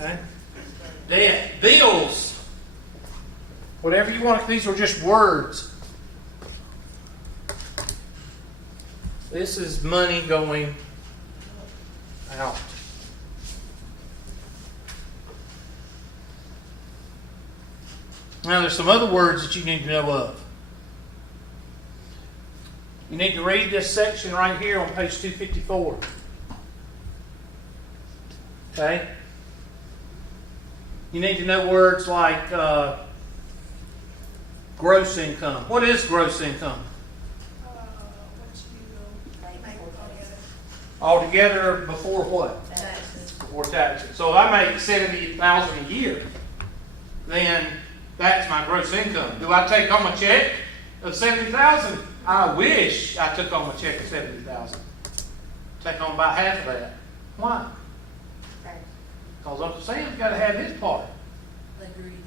Okay? Debt, bills, whatever you want. These are just words. This is money going out. Now, there's some other words that you need to know of. You need to read this section right here on page 254. Okay? You need to know words like gross income. What is gross income? Altogether before what? Taxes. Before taxes. So if I make $70,000 a year, then that's my gross income. Do I take home a check of $70,000? I wish I took home a check of $70,000. Take home about half of that. Why? Because Uncle Sam's got to have his part. Agreed.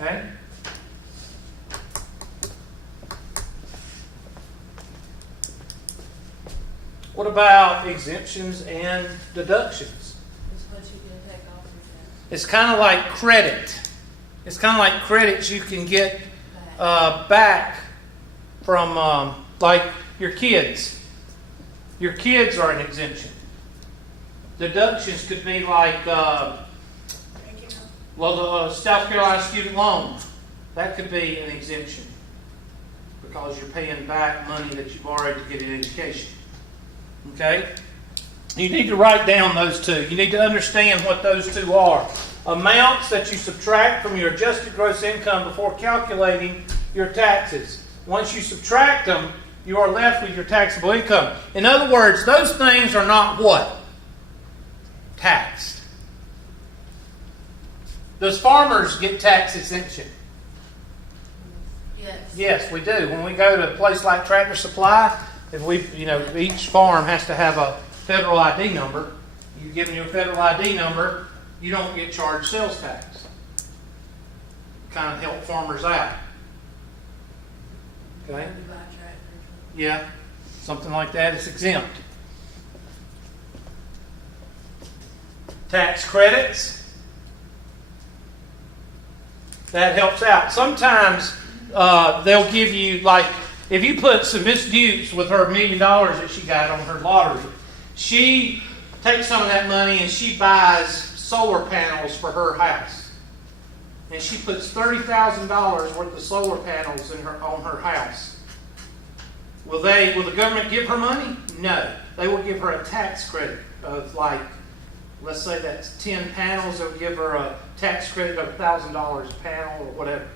Okay? What about exemptions and deductions? It's what you can take off your tax. It's kind of like credit. It's kind of like credits you can get back from, like your kids. Your kids are an exemption. Deductions could be like, the South Carolina student loan. That could be an exemption because you're paying back money that you borrowed to get an education. Okay? You need to write down those two. You need to understand what those two are. Amounts that you subtract from your adjusted gross income before calculating your taxes. Once you subtract them, you are left with your taxable income. In other words, those things are not what? Taxed. Does farmers get tax exemption? Yes. Yes, we do. When we go to a place like Tractor Supply, if each farm has to have a federal ID number. You give them your federal ID number, you don't get charged sales tax. Kind of help farmers out. Okay? You buy a tractor. Yeah, something like that is exempt. Tax credits. That helps out. Sometimes they'll give you, like, if you put some Miss Dukes with her $1 million that she got on her lottery, she takes some of that money and she buys solar panels for her house. And she puts $30,000 worth of solar panels on her house. Will the government give her money? No. They will give her a tax credit of, like, let's say that's 10 panels. They'll give her a tax credit of $1,000 a panel or whatever.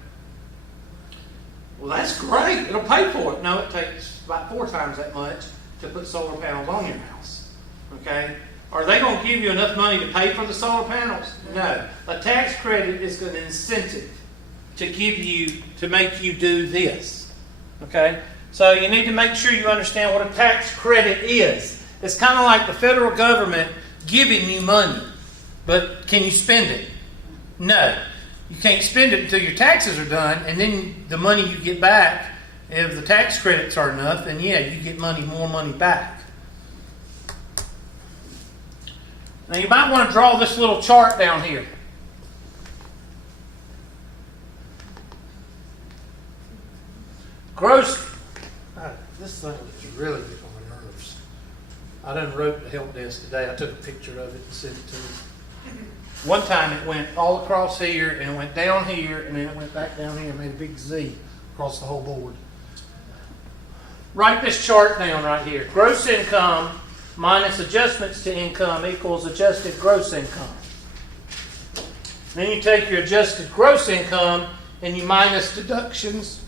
Well, that's great. It'll pay for it. No, it takes about 4 times that much to put solar panels on your house. Okay? Are they going to give you enough money to pay for the solar panels? No. A tax credit is an incentive to make you do this. Okay? So you need to make sure you understand what a tax credit is. It's kind of like the federal government giving you money. But can you spend it? No. You can't spend it until your taxes are done, and then the money you get back, if the tax credits are enough, then yeah, you get more money back. Now you might want to draw this little chart down here. Gross. This thing is really getting on my nerves. I done wrote the help desk today. I took a picture of it and sent it to them. One time it went all across here, and it went down here, and then it went back down here and made a big Z across the whole board. Write this chart down right here. Gross income minus adjustments to income equals adjusted gross income. Then you take your adjusted gross income and you minus deductions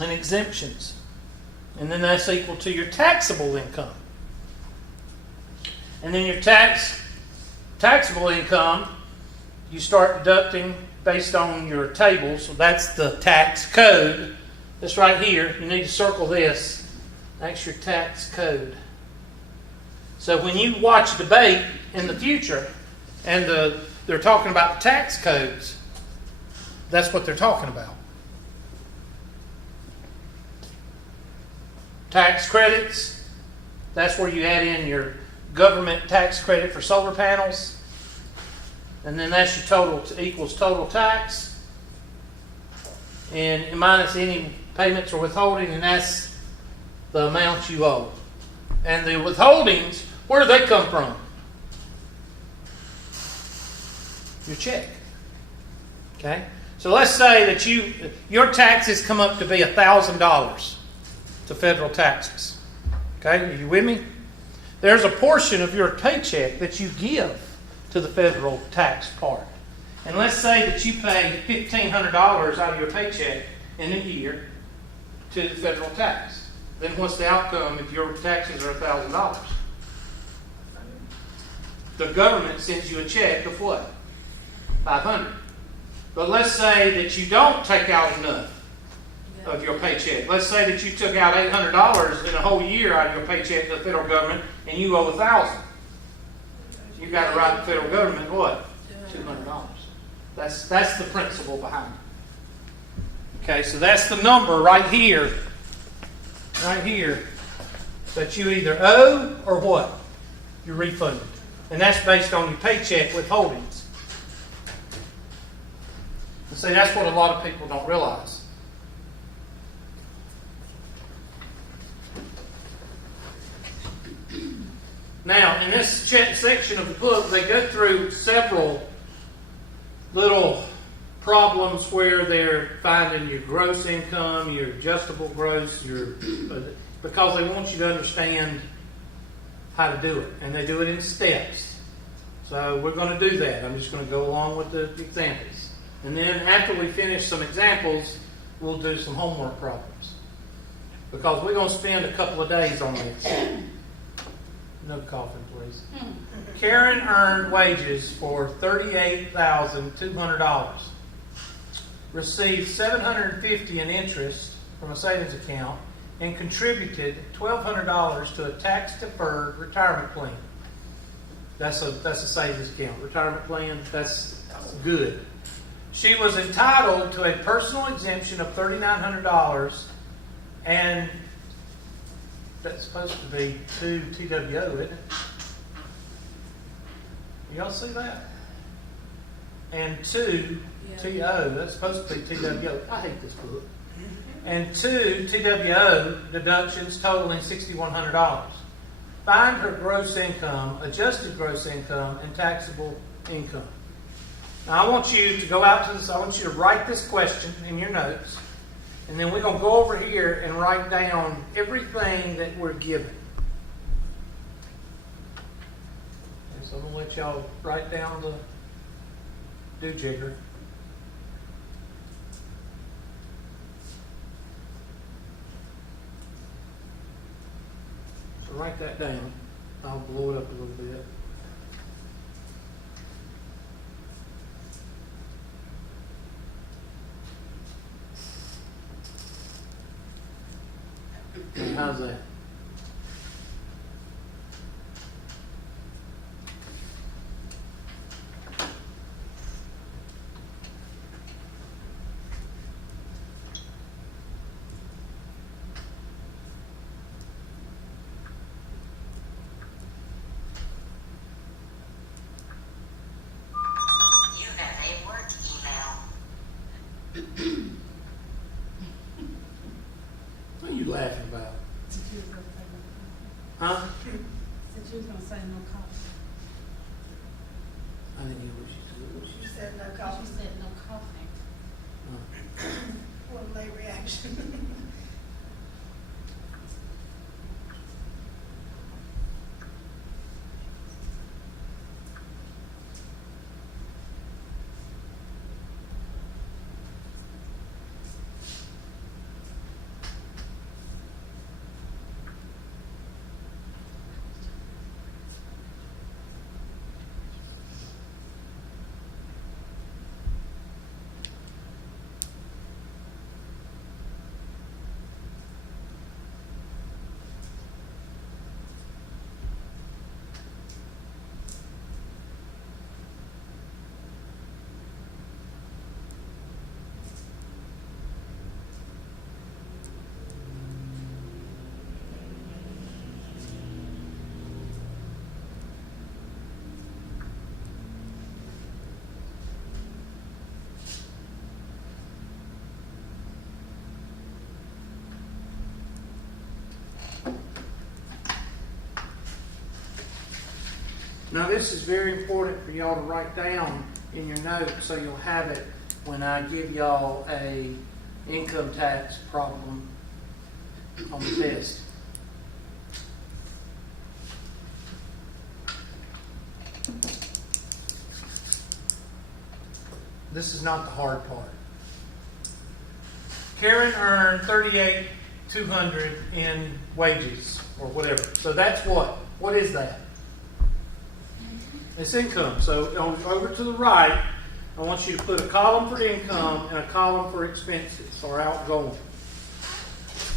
and exemptions. And then that's equal to your taxable income. And then your taxable income, you start deducting based on your table. So that's the tax code. This right here, you need to circle this. That's your tax code. So when you watch a debate in the future and they're talking about the tax codes, that's what they're talking about. Tax credits, that's where you add in your government tax credit for solar panels. And then that's your total, equals total tax. And minus any payments or withholding, and that's the amount you owe. And the withholdings, where do they come from? Your check. Okay? So let's say that your taxes come up to be $1,000 to federal taxes. Okay? Are you with me? There's a portion of your paycheck that you give to the federal tax part. And let's say that you pay $1,500 out of your paycheck in a year to the federal tax. Then what's the outcome if your taxes are $1,000? The government sends you a check of what? $500. But let's say that you don't take out enough of your paycheck. Let's say that you took out $800 in a whole year out of your paycheck to the federal government, and you owe $1,000. You got to write the federal government what? $200. That's the principle behind it. Okay, so that's the number right here, that you either owe or what? You're refunded. And that's based on your paycheck withholdings. And see, that's what a lot of people don't realize. Now, in this section of the book, they go through several little problems where they're finding your gross income, your adjustable gross, because they want you to understand how to do it. And they do it in steps. So we're going to do that. I'm just going to go along with the examples. And then after we finish some examples, we'll do some homework problems. Because we're going to spend a couple of days on this. No coughing, please. Karen earned wages for $38,200. Received $750 in interest from a savings account and contributed $1,200 to a tax-deferred retirement plan. That's a savings account. Retirement plan, that's good. She was entitled to a personal exemption of $3,900, and that's supposed to be 2 TWO, isn't it? Y'all see that? And 2 TO, that's supposed to be TWO. I hate this book. And 2 TWO deductions totaling $6,100. Find her gross income, adjusted gross income, and taxable income. Now I want you to go out to this, I want you to write this question in your notes. And then we're going to go over here and write down everything that we're given. And so I'm going to let y'all write down the do-jigger. So write that down. I'll blow it up a little bit. How's that? You have a work email. What are you laughing about? Huh? Said she was going to say no coffee. I didn't hear what she said. She said no She coffee. said no coughing. What a late reaction. Now this is very important for y'all to write down in your notes so you'll have it when I give y'all a income tax problem on the test. This is not the hard part. Karen earned $38,200 in wages or whatever. So that's what? What is that? It's income. So over to the right, I want you to put a column for income and a column for expenses or outgoing.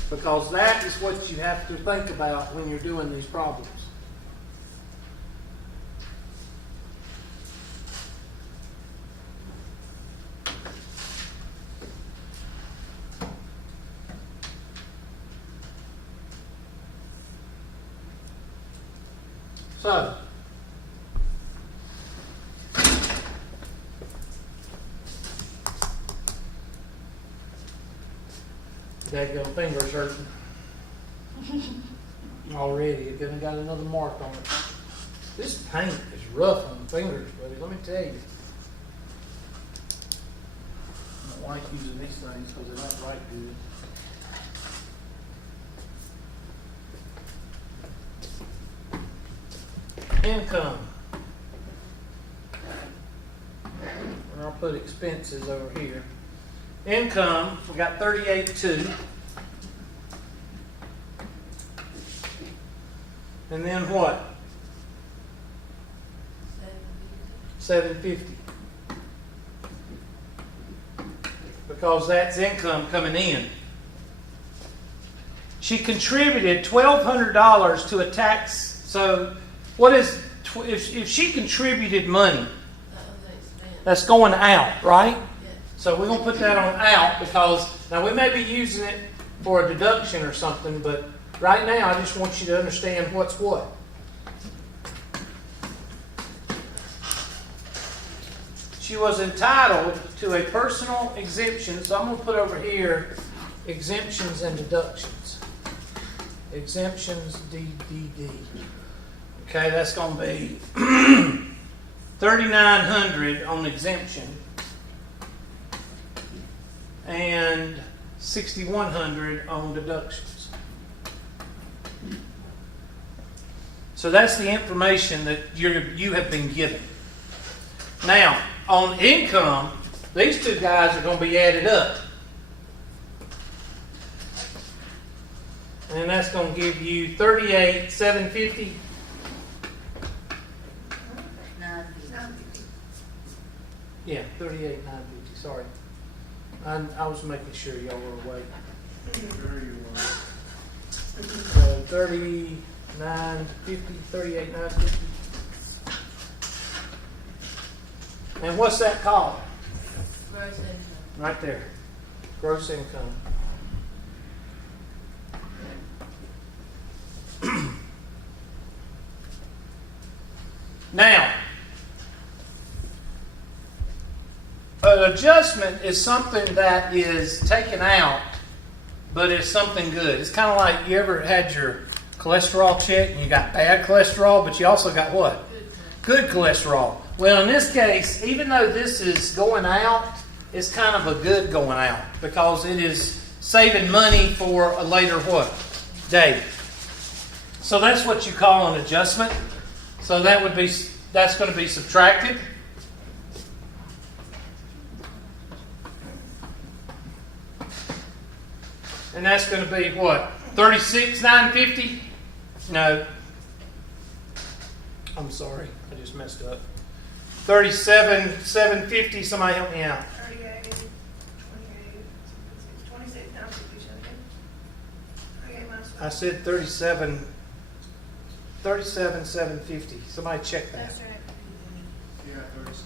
Because that is what you have to think about when you're doing these problems. So, daggone fingers hurting. Already, it done got another mark on it. This paint is rough on the fingers, buddy, let me tell you. I don't like using these things because they don't write good. Income. And I'll put expenses over here. Income, we got 38.2. And then what? 750. Because that's income coming in. She contributed $1,200 to a tax. So what is, if she contributed money, That was an expense. that's going out, right? Yes. So we're going to put that on out because now we may be using it for a deduction or something, but right now I just want you to understand what's what. She was entitled to a personal exemption, so I'm going to put over here exemptions and deductions. Exemptions, DDD. Okay, that's going to be $3,900 on exemption and $6,100 on deductions. So that's the information that you have been given. Now, on income, these two guys are going to be added up. And that's going to give you $38,750. Yeah, $38,950. Sorry. I was making sure y'all were awake. So $39,950, $38,950. And what's that called? Gross income. Right there. Gross income. Now, an adjustment is something that is taken out, but it's something good. It's kind of like you ever had your cholesterol checked and you got bad cholesterol, but you also got what? Good cholesterol. Well, in this case, even though this is going out, it's kind of a good going out because it is saving money for a later what? Date. So that's what you call an adjustment. So that's going to be subtracted. And that's going to be what? $36,950? No. I'm sorry. I just messed up. $37,750. Somebody help me out. 38, 28, 26, now 50, okay, I said 37,750. Somebody check that. That's right.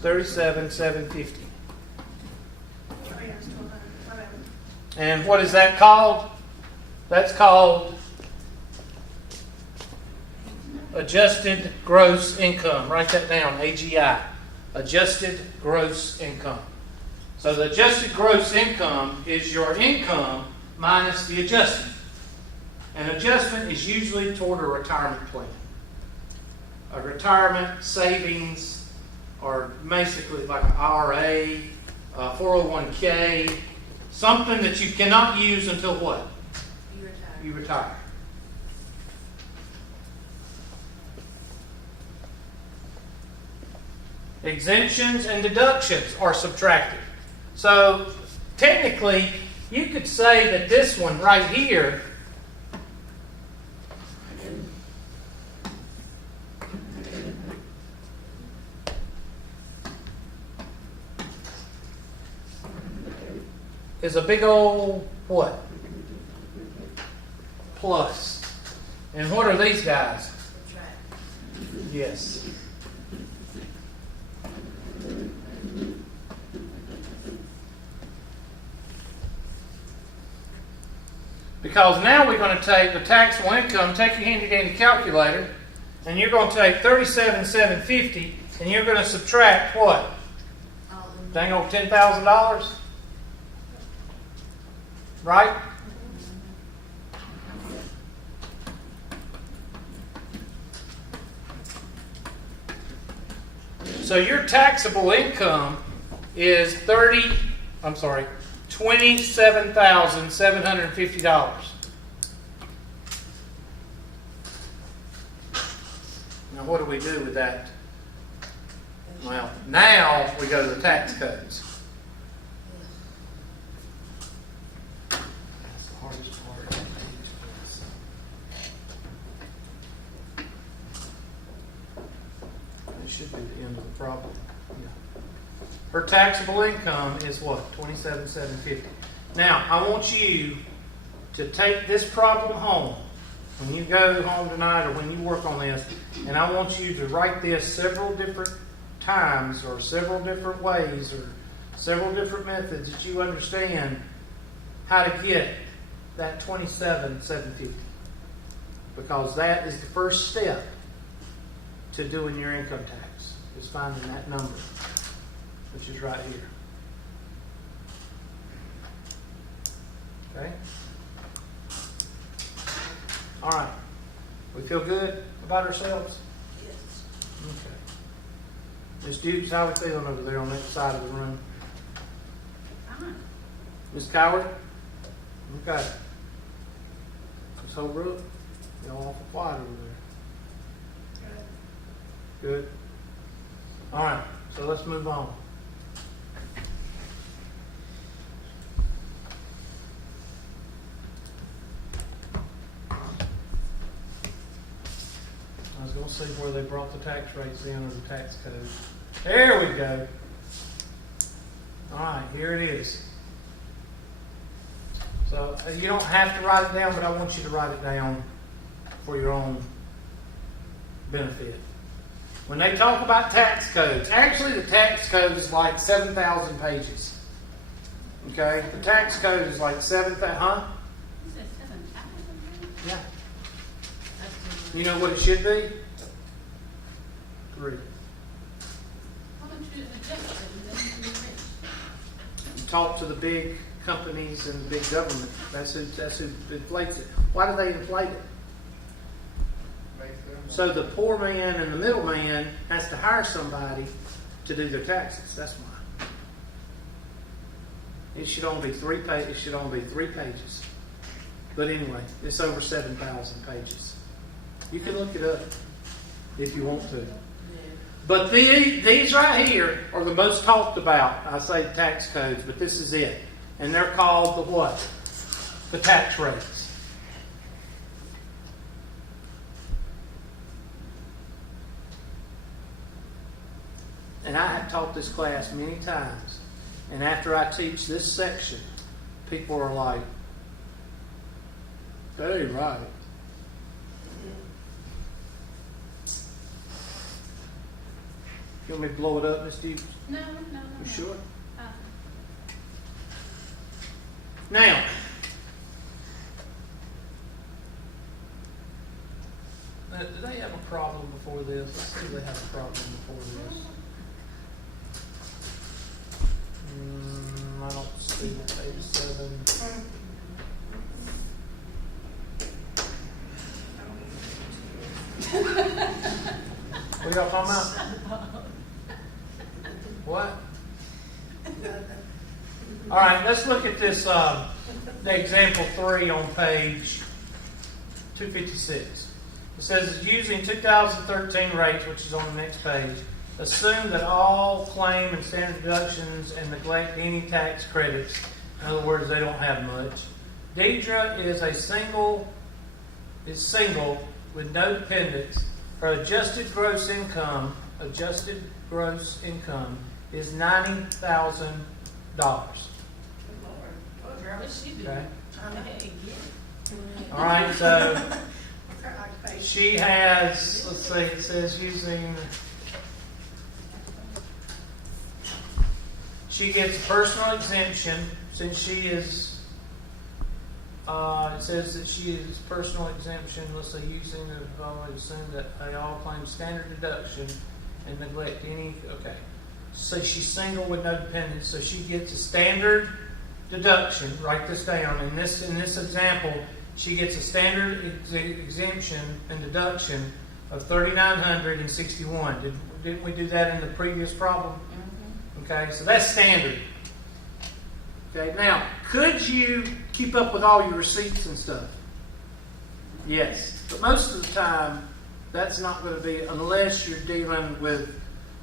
37,750. Oh, yeah, it's 1200. My bad. And what is that called? That's called adjusted gross income. Write that down, AGI. Adjusted gross income. So the adjusted gross income is your income minus the adjustment. An adjustment is usually toward a retirement plan. a retirement savings, or basically like an IRA, 401k, something that you cannot use until what? You retire. You retire. Exemptions and deductions are subtracted. So technically, you could say that this one right here is a big old what? Plus. And what are these guys? Subtract. Yes. Because now we're going to take the taxable income, take your handy dandy calculator, and you're going to take $37,750, and you're going to subtract what? All of them. Dang old $10,000? Right? So your taxable income is $27,750. Now what do we do with that? Well, now we go to the tax codes. That's the hardest part. It should be the end of the problem. Yeah. Her taxable income is what? $27,750. Now, I want you to take this problem home when you go home tonight or when you work on this, and I want you to write this several different times or several different ways or several different methods that you understand how to get that $27,750. Because that is the first step to doing your income tax, is finding that number, which is right here. Okay? All right. We feel good about ourselves? Yes. Okay. Miss Dukes, how are we feeling over there on that side of the room? Fine. Miss Coward? Okay. Miss Holbrook? Y'all awful quiet over there. Good. All right. So let's move on. I was going to see where they brought the tax rates in or the tax code. There we go. All right, here it is. So you don't have to write it down, but I want you to write it down for your own benefit. When they talk about tax codes, actually the tax code is like 7,000 pages. Okay? The tax code is like 7,000, huh? You said 7,000? Yeah. That's too You know what it should be? 3. Why don't you adjust it and then you can be rich? Talk to the big companies and the big government. That's who inflates it. Why do they inflate it? So the poor man and the middleman has to hire somebody to do their taxes. That's why. It should only be 3 pages. It should only be 3 pages. But anyway, it's over 7,000 pages. You can look it up if you want to. Yeah. But these right here are the most talked about. I say tax codes, but this is it. And they're called the what? The tax rates. And I have taught this class many times. And after I teach this section, people are like, that ain't right. You want me to blow it up, Miss Dukes? No. You sure? Uh, Now, do they have a problem before this? Let's see if they have a problem before this. I don't see it. 87. talking about? What? All right, let's look at this, the example 3 on page 256. It says, using 2013 rates, which is on the next page, assume that all claim and standard deductions and neglect any tax credits. In other words, they don't have much. Deidre is single with no dependents. Her adjusted gross income is $90,000. Girl, what she do? Okay. Hey, get it. All right, so Her occupation. she has, let's see, it says she gets a personal exemption since she is, it says that she is personal exemption, let's say using the, assume that they all claim standard deduction and neglect any, okay. So she's single with no dependents, so she gets a standard deduction, write this down, in this example, she gets a standard exemption and deduction of $3,961. Didn't we do that in the previous problem? Okay, so that's standard. Okay, now, could you keep up with all your receipts and stuff? Yes, but most of the time, that's not going to be, unless you're dealing with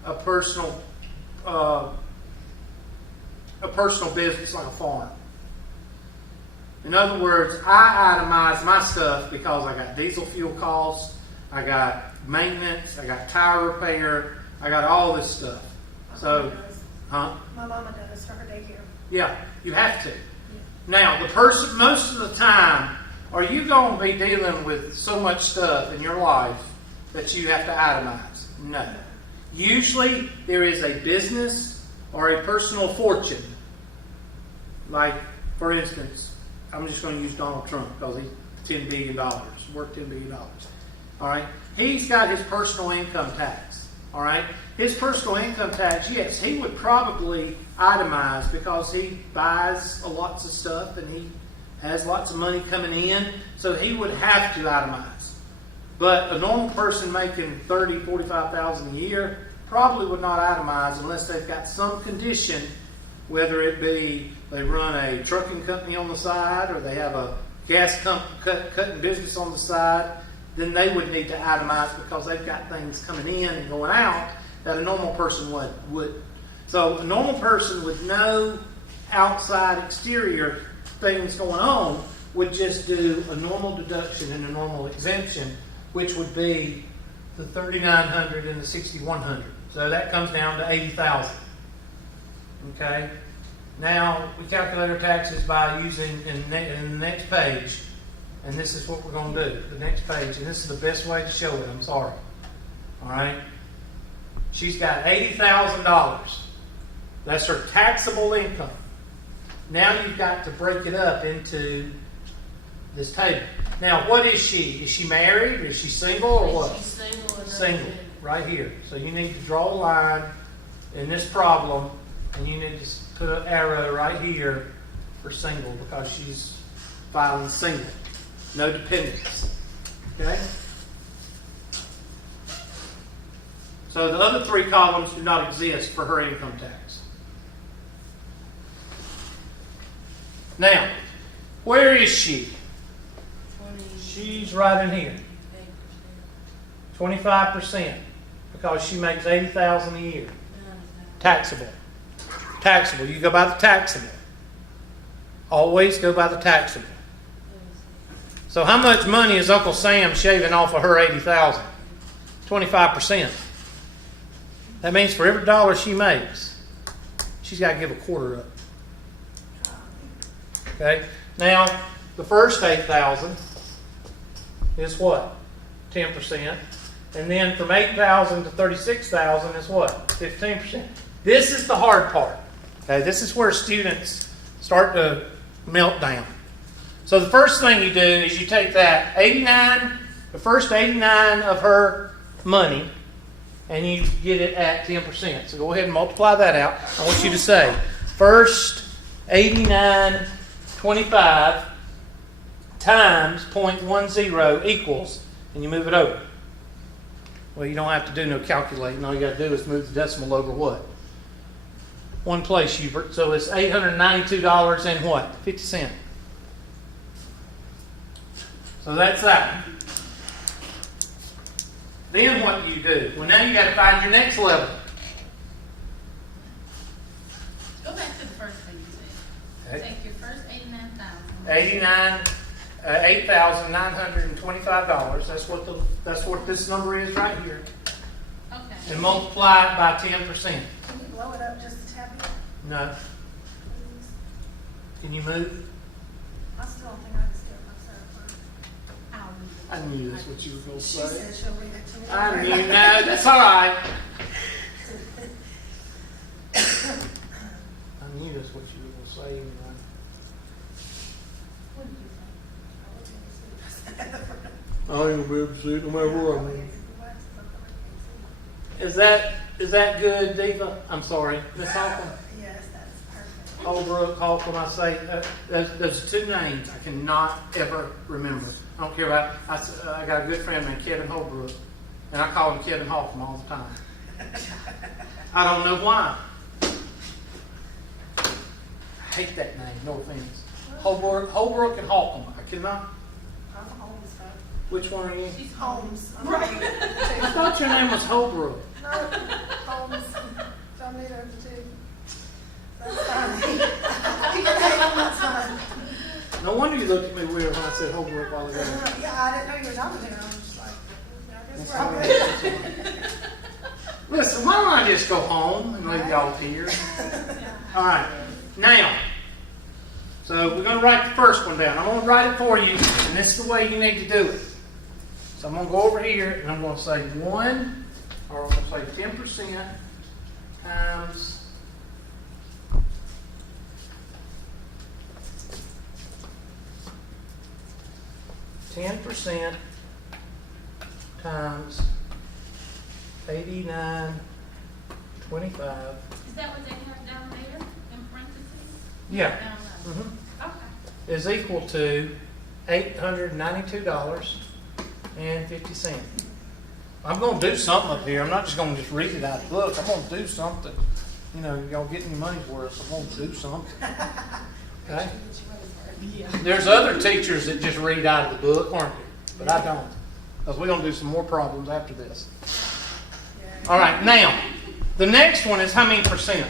a personal business like a farm. In other words, I itemize my stuff because I got diesel fuel costs, I got maintenance, I got tire repair, I got all this stuff. So, huh? My mama does for her daycare. Yeah, you have to. Now, the person, most of the time, are you going to be dealing with so much stuff in your life that you have to itemize? No. Usually, there is a business or a personal fortune. Like, for instance, I'm just going to use Donald Trump because he's $10 billion, worth $10 billion. All right? He's got his personal income tax. All right? His personal income tax, yes, he would probably itemize because he buys lots of stuff and he has lots of money coming in, so he would have to itemize. But a normal person making $30,000, $45,000 a year probably would not itemize unless they've got some condition, whether it be they run a trucking company on the side or they have a gas cutting business on the side, then they would need to itemize because they've got things coming in and going out that a normal person would. So a normal person with no outside exterior things going on would just do a normal deduction and a normal exemption, which would be the $3,900 and the $6,100. So that comes down to $80,000. Okay? Now, we calculate our taxes by using in the next page, and this is what we're going to do. The next page, and this is the best way to show it, I'm sorry. All right? She's got $80,000. That's her taxable income. Now you've got to break it up into this table. Now, what is she? Is she married? Is she single or what? She's single. And Single, right here. So you need to draw a line in this problem, and you need to put an arrow right here for single because she's filing single. No dependents. Okay? So the other three columns do not exist for her income tax. Now, where is she? 20, She's right in here. 25% because she makes $80,000 a year. Taxable. Taxable. You go by the taxable. Always go by the taxable. So how much money is Uncle Sam shaving off of her $80,000? 25%. That means for every dollar she makes, she's got to give a quarter up. Okay? Now, the first $8,000 is what? 10%. And then from $8,000 to $36,000 is what? 15%. This is the hard part. Okay? This is where students start to melt down. So the first thing you do is you take that 89, the first 89 of her money, and you get it at 10%. So go ahead and multiply that out. I want you to say, first 89.25 times 0.10 equals, and you move it over. Well, you don't have to do no calculating. All you got to do is move the decimal over what? One place, Hubert. So it's $892 and what? 50 cents. So that's that. Then what do you do? Well, now you got to find your next level. Go back to the first thing you said. Okay. Take your first $8,925. That's what this number is right here. Okay. And multiply it by 10%. Can you blow it up just a tad bit, No. please? Can you move? I still don't think I can still myself. I'll read it. I knew that's what you were going to She say. said she'll read it to me. I knew. No, that's all right. I knew that's what you were going to say. Anyway. What did you say? I ain't gonna be able to see it no matter where I'm at. Is that good, Diva? I'm sorry, Miss Holcomb. Yes, that's perfect. Holbrook, Holcomb. I say those two names I cannot ever remember. I don't care about. I got a good friend named Kevin Holbrook, and I call him Kevin Holcomb all the time. I don't know why. I hate that name. No offense. Holbrook and Holcomb. I cannot. I'm Holmes, though. Which one are you? She's Holmes. I'm Right. I thought your name was Holbrook. No, Holmes. Don't need her to two. That's fine. You can hang on, that's fine. No wonder you looked at me weird when I said Holbrook while ago. Yeah, I didn't know you were talking to her. I was just like, I guess That's we're all all good. right. Listen, why don't I just go home and leave y'all here? All right. Now, so we're going to write the first one down. I'm going to write it for you, and this is the way you need to do it. So I'm going to go over here, and I'm going to say 1, or I'm going to say 10% times 10% times 89.25. Is that what they have down there in parentheses? Yeah. Down low. Mhm. Okay. Is equal to $892.50. I'm going to do something up here. I'm not just going to just read it out of the book. I'm going to do something. You know, y'all getting your money's worth. I'm going to do something. Okay? There's other teachers that just read out of the book, aren't there? But I don't. Because we're going to do some more problems after this. All right, now, the next one is how many percent?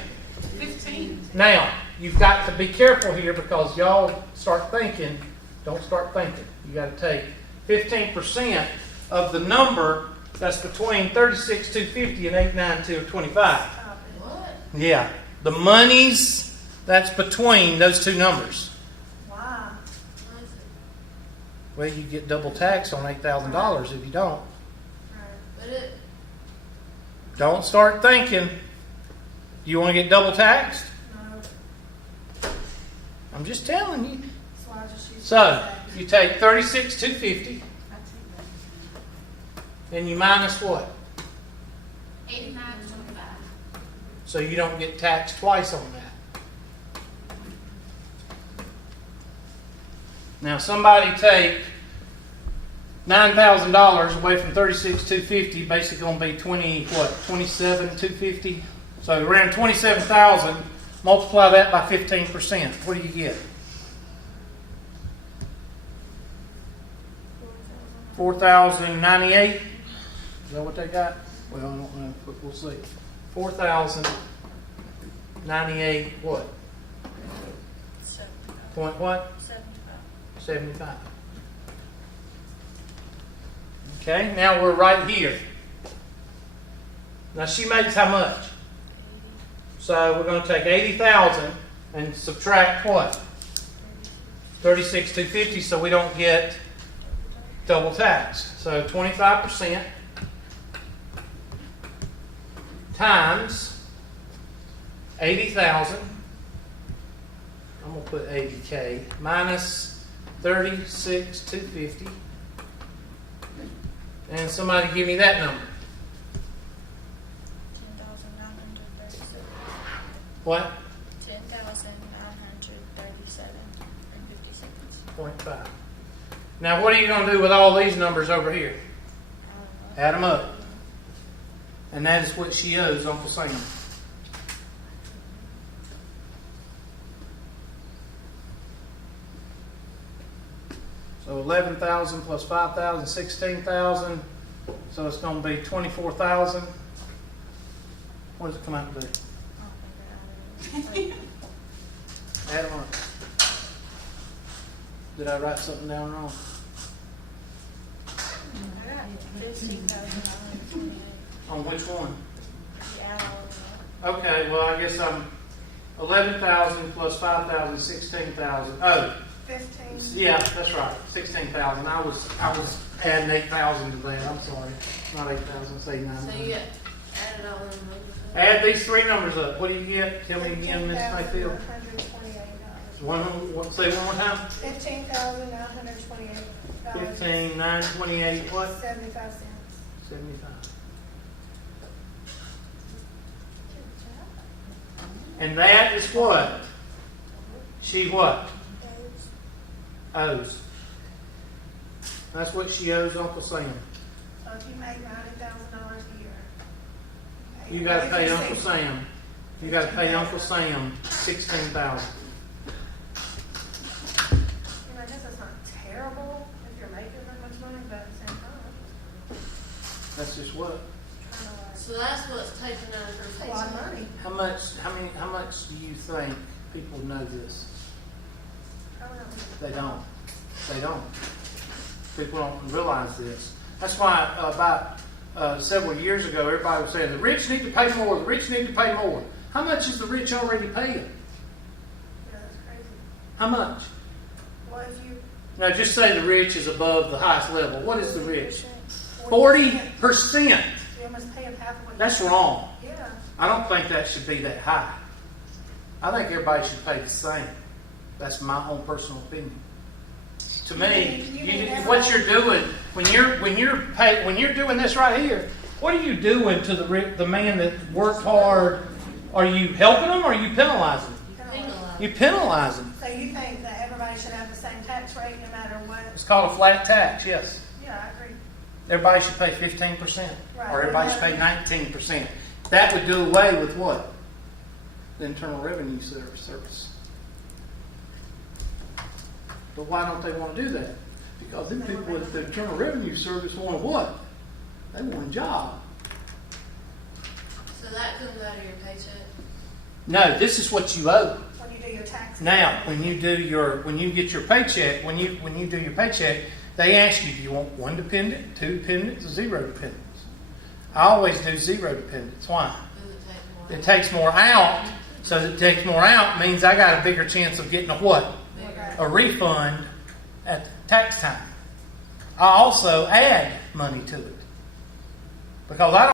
15. Now, you've got to be careful here because y'all start thinking, don't start thinking. You got to take 15% of the number that's between 36,250 and 89225. What? Yeah, the monies that's between those two numbers. Wow. Well, you get double tax on $8,000 if you don't. But it, Don't start thinking. You want to get double taxed? No, I'm just telling you. that's why I just used. So, you take 36,250 I take that. and you minus what? 89.25. So you don't get taxed twice on that. Now, somebody take $9,000 away from 36,250, basically going to be 27,250. So around 27,000. Multiply that by 15%. What do you get? 4,098. Is that what they got? Well, I don't know, but we'll see. 4,098. What? 75. Point what? 75. 75. Okay, now we're right here. Now she makes how much? So we're going to take 80,000 and subtract what? 36,250, so we don't get double tax. So 25% times 80,000. I'm going to put 80K minus 36,250. And somebody give me that number. 10,937. What? 10,937 and 50 cents. 0.5. Now what are you going to do with all these numbers over here? Add them up. And that is what she owes Uncle Sam. So 11,000 plus 5,000, 16,000. So it's going to be 24,000. What does it come out to be? Add them up. Did I write something down wrong? I got $15,928. On which one? Yeah. Okay, well, I guess I'm 11,000 plus 5,000, 16,000. Oh, 15. yeah, that's right, 16,000. I was adding 8,000 to that. I'm sorry, not 8,000. Say 9,000. So you get added all them numbers up. Add these three numbers up. What do you get? Tell me again, Miss Mayfield. $15,928. Say one more time. $15,928. 15,928. What? 75 cents. 75. And that is what? She what? Owes. That's what she owes Uncle Sam. So if you make $90,000 a year, You got to pay Uncle Sam. You got to pay Uncle Sam $16,000. This is not terrible if you're making that much money, but at the same time, That's just what? kind of like So that's what's taken out of her a lot of paycheck. money. How much do you think people know this? Probably not. They don't. They don't. People don't realize this. That's why about several years ago, everybody was saying the rich need to pay more. The rich need to pay more. How much is the rich already paying? Yeah, that's crazy. How much? What if you? Now, just say the rich is above the highest level. What is the rich? 40%. 40%. You must pay them half of what you That's make. wrong. Yeah. I don't think that should be that high. I think everybody should pay the same. That's my own personal opinion. To me, what you're doing when you're doing this right here, what are you doing to the man that worked hard? Are you helping him or are you penalizing him? Penalized. You penalize him. So you think that everybody should have the same tax rate no matter what? It's called a flat tax. Yes, Yeah, I agree. everybody should pay 15%, Right. or everybody should pay 19%. That would do away with what? The Internal Revenue Service. But why don't they want to do that? Because them people with the Internal Revenue Service want what? They want a job. So that comes out of your paycheck? No, this is what you owe. When you do your taxes. Now, when you get your paycheck, when you do your paycheck, they ask you, do you want one dependent, two dependents, or zero dependents? I always do zero dependents. Why? Does it take more? It takes more out. So it takes more out means I got a bigger chance of getting a what? Bigger. A refund at tax time. I also add money to it because I don't